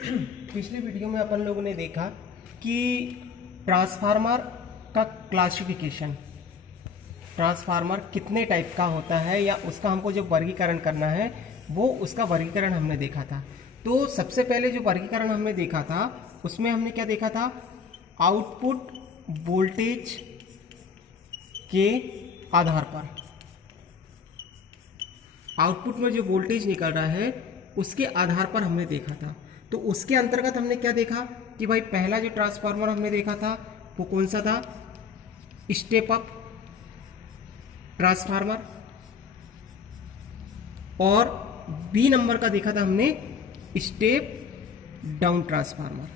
पिछले वीडियो में अपन लोगों ने देखा कि ट्रांसफार्मर का क्लासिफिकेशन, ट्रांसफार्मर कितने टाइप का होता है या उसका हमको जो वर्गीकरण करना है वो उसका वर्गीकरण हमने देखा था। तो सबसे पहले जो वर्गीकरण हमने देखा था उसमें हमने क्या देखा था, आउटपुट वोल्टेज के आधार पर, आउटपुट में जो वोल्टेज निकल रहा है उसके आधार पर हमने देखा था। तो उसके अंतर्गत हमने क्या देखा कि भाई पहला जो ट्रांसफार्मर हमने देखा था वो कौन सा था, स्टेप अप ट्रांसफार्मर, और बी नंबर का देखा था हमने स्टेप डाउन ट्रांसफार्मर।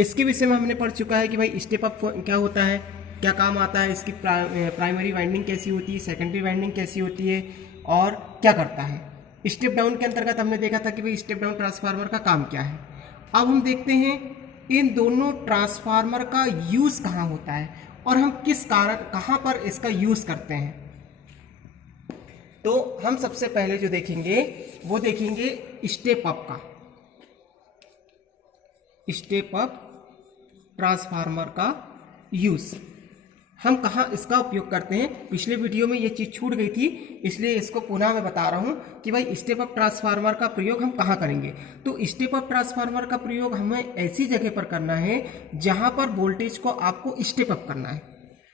इसके विषय में हमने पढ़ चुका है कि भाई स्टेप अप क्या होता है, क्या काम आता है, इसकी प्राइमरी वाइंडिंग कैसी होती है, सेकेंडरी वाइंडिंग कैसी होती है और क्या करता है। स्टेप डाउन के अंतर्गत हमने देखा था कि भाई स्टेप डाउन ट्रांसफार्मर का काम क्या है। अब हम देखते हैं इन दोनों ट्रांसफार्मर का यूज कहाँ होता है और हम किस कारण कहाँ पर इसका यूज करते हैं। तो हम सबसे पहले जो देखेंगे वो देखेंगे स्टेप अप का, स्टेप अप ट्रांसफार्मर का यूज हम कहाँ इसका उपयोग करते हैं। पिछले वीडियो में ये चीज छूट गई थी, इसलिए इसको पुनः मैं बता रहा हूं कि भाई स्टेप अप ट्रांसफार्मर का प्रयोग हम कहाँ करेंगे। तो स्टेप अप ट्रांसफार्मर का प्रयोग हमें ऐसी जगह पर करना है जहां पर वोल्टेज को आपको स्टेप अप करना है।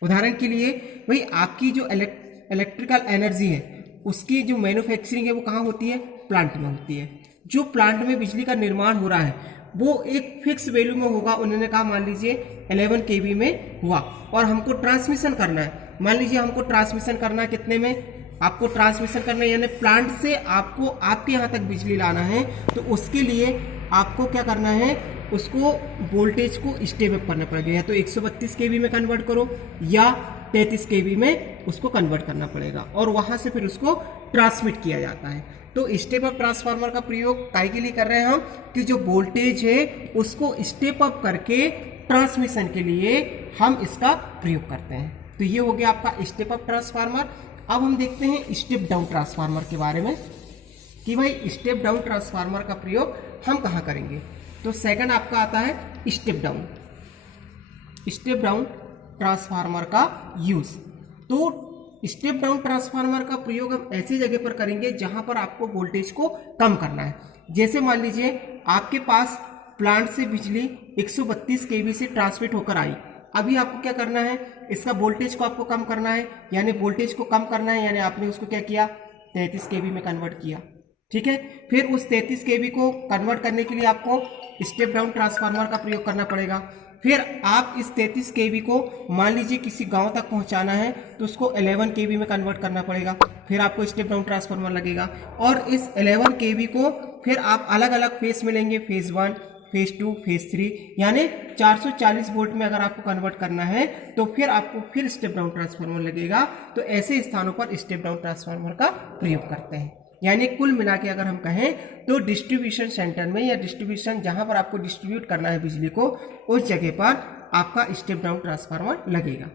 उदाहरण के लिए भाई आपकी जो इलेक्ट्रिकल एनर्जी है उसकी जो मैन्युफैक्चरिंग है वो कहाँ होती है, प्लांट में होती है। जो प्लांट में बिजली का निर्माण हो रहा है वो एक फिक्स वैल्यू में होगा। उन्होंने कहा मान लीजिए 11 kV में हुआ और हमको ट्रांसमिशन करना है, मान लीजिए हमको ट्रांसमिशन करना है कितने में, आपको ट्रांसमिशन करना है यानी प्लांट से आपको आपके यहाँ तक बिजली लाना है। तो उसके लिए आपको क्या करना है, उसको वोल्टेज को स्टेप अप करना पड़ेगा, या तो 132 kV में कन्वर्ट करो या 33 kV में उसको कन्वर्ट करना पड़ेगा और वहां से फिर उसको ट्रांसमिट किया जाता है। तो स्टेप अप ट्रांसफार्मर का प्रयोग काय के लिए कर रहे हैं हम कि जो वोल्टेज है उसको स्टेप अप करके ट्रांसमिशन के लिए हम इसका प्रयोग करते हैं। तो ये हो गया आपका स्टेप अप ट्रांसफार्मर। अब हम देखते हैं स्टेप डाउन ट्रांसफार्मर के बारे में कि भाई स्टेप डाउन ट्रांसफार्मर का प्रयोग हम कहाँ करेंगे। तो सेकंड आपका आता है step down, step down transformer का यूज। तो स्टेप डाउन ट्रांसफार्मर का प्रयोग हम ऐसी जगह पर करेंगे जहां पर आपको वोल्टेज को कम करना है। जैसे मान लीजिए आपके पास प्लांट से बिजली 132 kV से ट्रांसमिट होकर आई, अभी आपको क्या करना है, इसका वोल्टेज को आपको कम करना है, यानी वोल्टेज को कम करना है यानी आपने उसको क्या किया, 33 kV में कन्वर्ट किया। ठीक है, फिर उस 33 kV को कन्वर्ट करने के लिए आपको स्टेप डाउन ट्रांसफार्मर का प्रयोग करना पड़ेगा। फिर आप इस 33 kV को मान लीजिए किसी गांव तक पहुंचाना है तो उसको 11 kV में कन्वर्ट करना पड़ेगा, फिर आपको स्टेप डाउन ट्रांसफार्मर लगेगा। और इस 11 kV को फिर आप अलग अलग फेज में लेंगे, फेज 1, फेज 2, फेज 3, यानी 440 वोल्ट में अगर आपको कन्वर्ट करना है तो फिर आपको फिर स्टेप डाउन ट्रांसफार्मर लगेगा। तो ऐसे स्थानों पर स्टेप डाउन ट्रांसफार्मर का प्रयोग करते हैं। यानी कुल मिला के अगर हम कहें तो डिस्ट्रीब्यूशन सेंटर में या डिस्ट्रीब्यूशन जहां पर आपको डिस्ट्रीब्यूट करना है बिजली को, उस जगह पर आपका स्टेप डाउन ट्रांसफार्मर लगेगा।